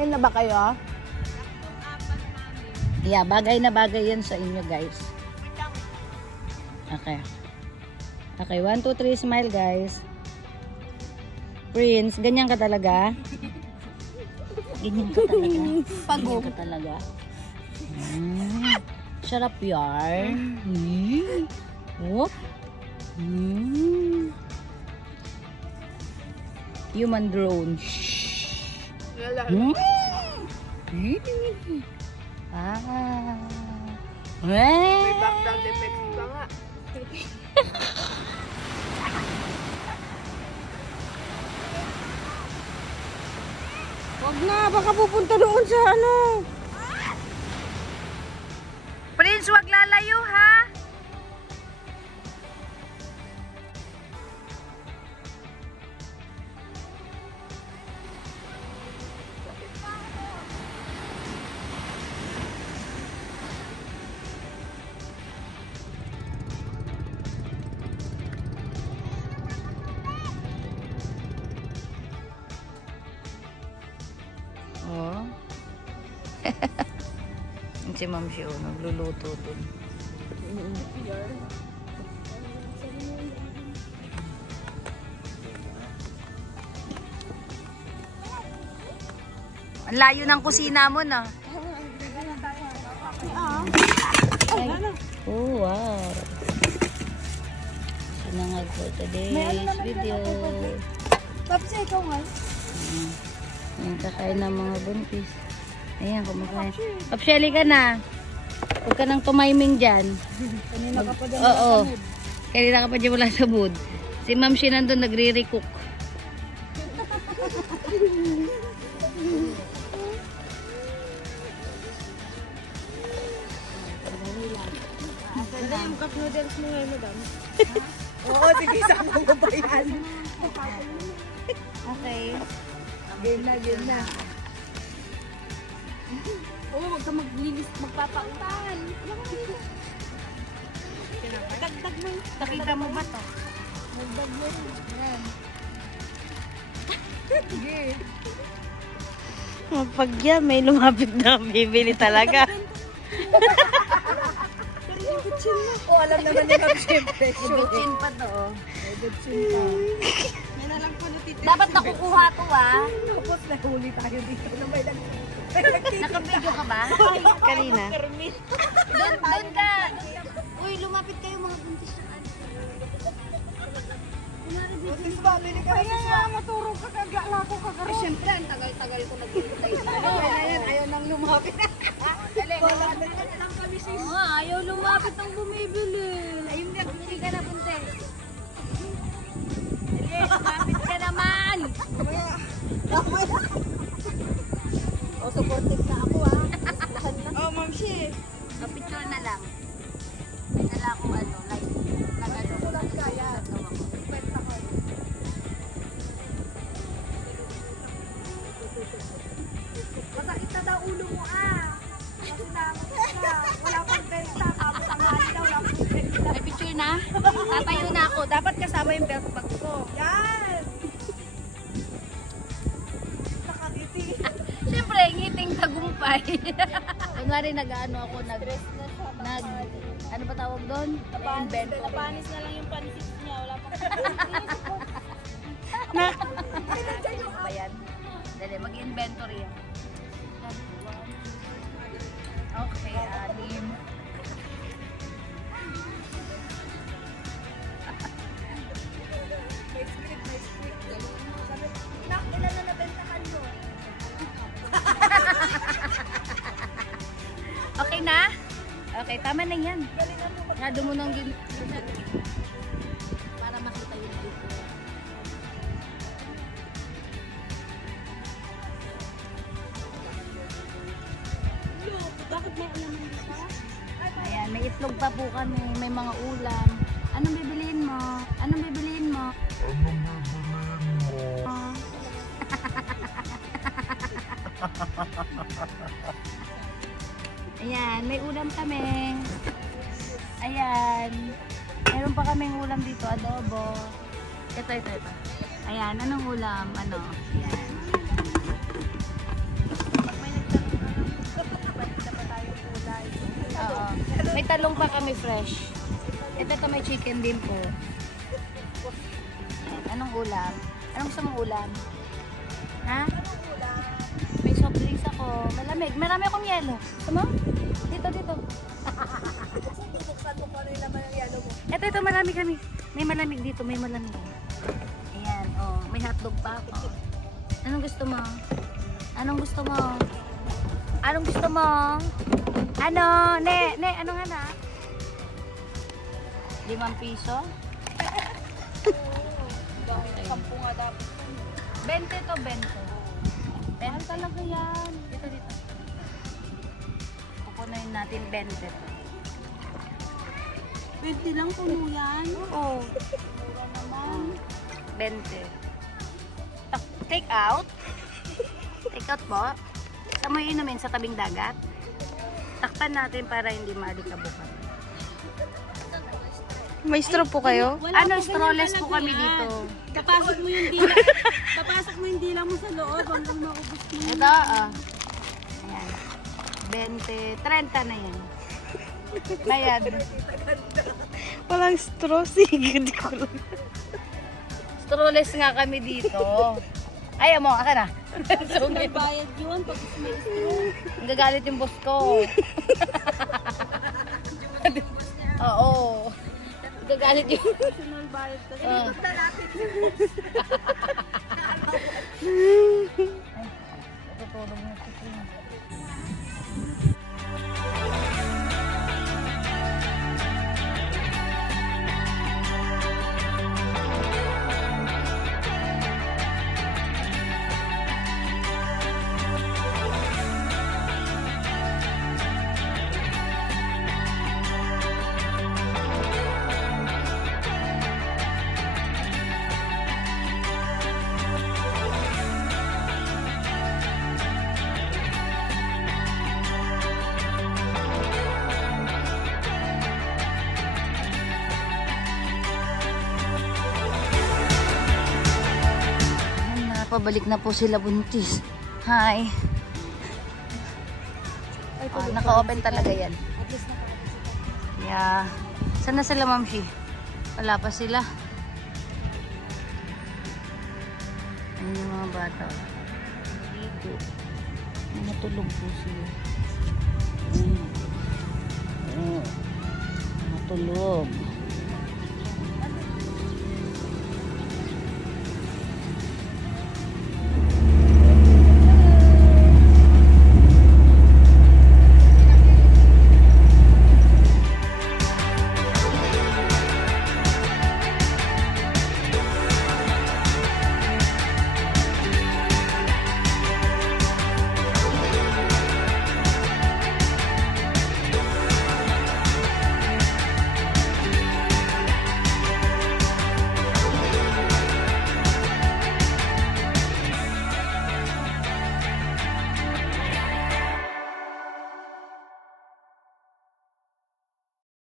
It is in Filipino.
Kumain na ba kayo? Yeah, bagay na bagay yan sa inyo, guys. Okay. Okay, 1, 2, 3, smile, guys. Prince, ganyan ka talaga? Ganyan ka talaga? Ganyan ka talaga? Sarap yan. Whoop. Human drone. May background effects pa nga. Wag na, baka pupunta doon sa ano. Prince, wag lalayo ha. Oh. Si Ma'am Shio, nagluluto dun. Ang layo ng kusina mo na. Oh, wow. Sinangag for today's video. Tapos ikaw nga. Ayan, kakain ng mga buntis. Ayan, kumakain. Papshelly ka na. Huwag ka nang tumaiming dyan. Kanina ka pa dyan. Oo. Kanina ka pa dyan wala sa mood. Si Ma'am Shi nandun nagre-recook. Ano yung cup noodles mo ngayon, madam? Oo, sige, sama mo ba yan? Okay. Game na. Oo, huwag ka maglilis, magpapautan. Dagdag mo. Nakita mo ba to? Dagdag mo. Yan. Sige. Pag yan, may lumapit na bibili talaga. Oo, alam naman ni Ma'am siyempre. Ibutsin pa to. Ibutsin pa. Yan na lang po natitira. Dapat nakukuha to ah. Tapos nahuli tayo dito na may Nakabidyo ka ba? Kanina. Doon ka. Uy, lumapit kayo mga buntis na ano. Buntis ba? Bili ka na maturo ka kagala ko kagaroon. Siyempre, ang tagal-tagal ko naghihintay. Ayaw nang lumapit. Ayaw lumapit ang bumibili. Ayun nga, bili ka na buntis. Lumapit ka naman. O, supportive na ako ah. Oh, Ma'am Shi. Picture na lang. Nala akong ano, like, nag-ano. Ito lang kaya. Pwede ako. Masakit na daw ulo mo ah. Kasi wala pang benta. Kapos ang hali daw, wala pang benta. May picture na? Tatayo na ako. Dapat kasama yung belt bag ko. Yan! Nakangiti. Siyempre, ngiting tagumpay. Kunwari nag-ano ako, ano ba tawag doon? Napanis na lang yung pansit niya. Wala pang Ano ba yan? Dali, mag-inventory yan. Okay, anim. May script. Nak, ilan na nabentahan mo? Okay na? Okay, tama na yan. Nado mo nang para makita yung dito. Bakit may alaman dito? Ayan, may itlog pa po kami, may mga ulam. Anong bibiliin mo? Anong bibiliin mo? Ayan, may ulam kami. Ayan. Meron pa kaming ulam dito, adobo. Ito. Ayan, anong ulam? Ano? Ayan. talong pa kami fresh. Ito may chicken din po. Anong ulam? Anong gusto mong ulam? Ha? May soft drinks ako. Malamig. Marami akong yelo. Gusto mo? Dito. Bubuksan mo pa rin naman ang yelo mo. Ito, marami kami. May malamig dito, may malamig. Ayan, oh. May hotdog pa ako. Anong gusto mo? Anong gusto mo? Anong gusto mo? Ano? Ano nga na? 5 piso? 10 nga dapat. 20 to 20. Mahal talaga yan. Dito. Pupunuin natin 20 to. 20 lang puno yan. Oo. Mura naman. 20. Take out? Take out po? Saan mo inumin? Sa tabing dagat? Takpan natin para hindi maalikabukan. May straw po kayo? Strawless po kami dito. Papasok mo yung dila. Papasok mo yung dila mo sa loob hanggang maubos mo. Ito, ayan. 20, 30 na yan. Bayad. Walang straw. Sige, di ko lang. Strawless nga kami dito. Ayaw mo, aka na. May bayad yun pag may straw. Gagalit yung boss ko. Oo. Gagalit yung... Personal bayad kasi. Ikot na natin si boss. Tutulog na si Prince. Pabalik na po sila buntis. Hi. Naka-open talaga yan. At least naka-open. Yeah. Saan na sila, Ma'am Shi? Wala pa sila. Ayun yung mga bata. Dito. Matulog po sila. Matulog.